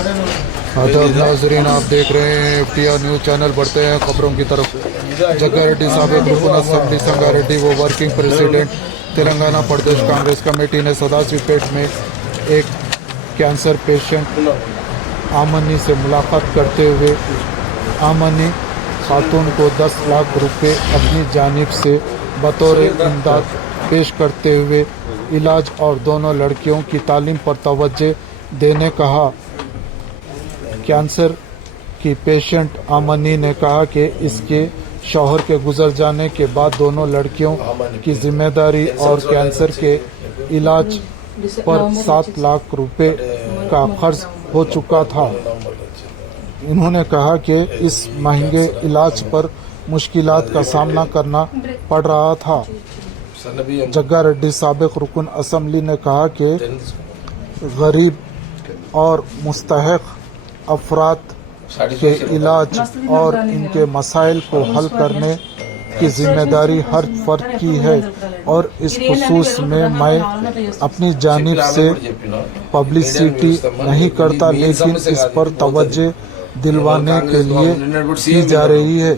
आदाब नाजरीन, आप देख रहे हैं FTR न्यूज़ चैनल। बढ़ते हैं खबरों की तरफ। जग्गारेड्डी साबिक रुकन असेंबली संगारेड्डी व वर्किंग प्रेसिडेंट तेलंगाना प्रदेश कांग्रेस कमेटी ने सदाशिवपेट में एक कैंसर पेशेंट आमनी से मुलाकात करते हुए आमनी खातून को 10 लाख रुपए अपनी जानिब से बतौर इमदाद पेश करते हुए इलाज और दोनों लड़कियों की तालीम पर तवज्जो देने कहा। कैंसर की पेशेंट आमनी ने कहा कि इसके शौहर के गुजर जाने के बाद दोनों लड़कियों की जिम्मेदारी और कैंसर के इलाज पर 7 लाख रुपए का खर्च हो चुका था। उन्होंने कहा कि इस महंगे इलाज पर मुश्किलात का सामना करना पड़ रहा था। जग्गारेड्डी साबिक रुकन असेंबली ने कहा कि गरीब और मुस्तहक अफराद के इलाज और इनके मसाइल को हल करने की जिम्मेदारी हर फर्द की है और इस खुसूस में मैं अपनी जानिब से पब्लिसिटी नहीं करता, लेकिन इस पर तवज्जो दिलवाने के लिए की जा रही है।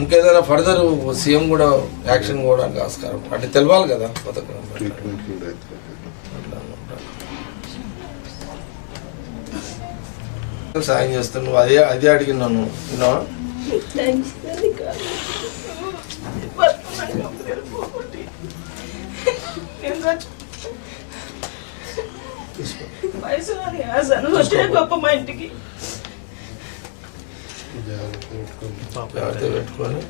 ఇంకేదైనా ఫర్దర్ సీఎం కూడా యాక్షన్ పోవడానికి ఆస్కారం అంటే తెలవాలి కదా పథకం సాయం చేస్తాను. నువ్వు అదే అడిగినాను. గొప్ప మా ఇంటికి పెట్టుకొని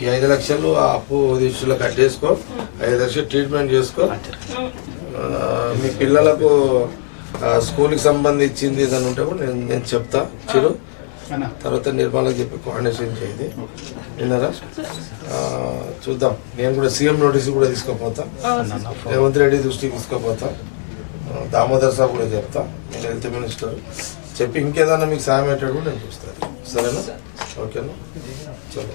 ఈ 5 లక్షలు ఆ అప్పు దిశలో కట్టేసుకో, 5 లక్షలు ట్రీట్మెంట్ చేసుకో. మీ పిల్లలకు స్కూల్కి సంబంధించింది ఏదైనా ఉంటే కూడా నేను చెప్తా. చిరు తర్వాత నిర్మలకు చెప్పి కోఆర్డినేషన్ చేయండి. విన్నారా? చూద్దాం. నేను కూడా సీఎం నోటీస్ కూడా తీసుకుపోతా, రేవంత్ రెడ్డి దృష్టికి తీసుకుపోతా, దామోదర్ సాబ్ కూడా చెప్తా, నేను హెల్త్ మినిస్టర్ చెప్పి ఇంకేదన్నా మీకు సాయం అయ్యేటట్టు కూడా నేను చూస్తాను. సరేనా? ఓకేనా? చలో.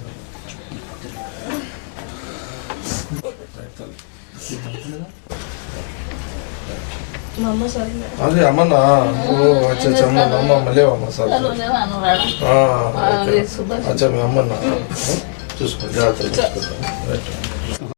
అదే అమ్మన్నా. అచ్చా అమ్మ అమ్మ లేవమ్మా సార్. అచ్చా మీ అమ్మన్నా చూసుకో, జాగ్రత్త చూసుకుంటాం.